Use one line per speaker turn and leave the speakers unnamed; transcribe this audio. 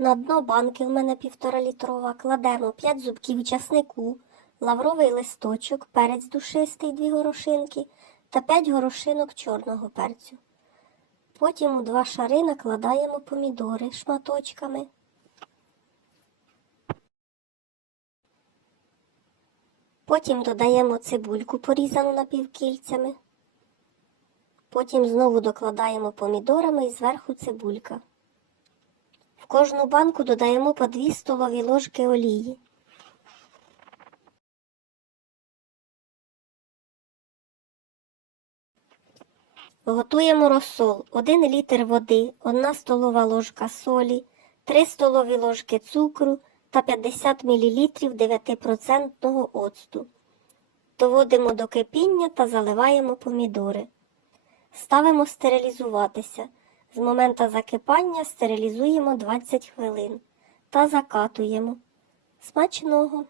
На дно банки в мене півтора літрова кладемо 5 зубків часнику, лавровий листочок, перець душистий, 2 горошинки та 5 горошинок чорного перцю. Потім у два шари накладаємо помідори шматочками. Потім додаємо цибульку, порізану напівкільцями. Потім знову докладаємо помідорами і зверху цибулька. Кожну банку додаємо по 2 столові ложки олії. Готуємо розсол. 1 літр води, 1 столова ложка солі, 3 столові ложки цукру та 50 мл 9% оцту. Доводимо до кипіння та заливаємо помідори. Ставимо стерилізуватися. З моменту закипання стерилізуємо 20 хвилин та закатуємо. Смачного!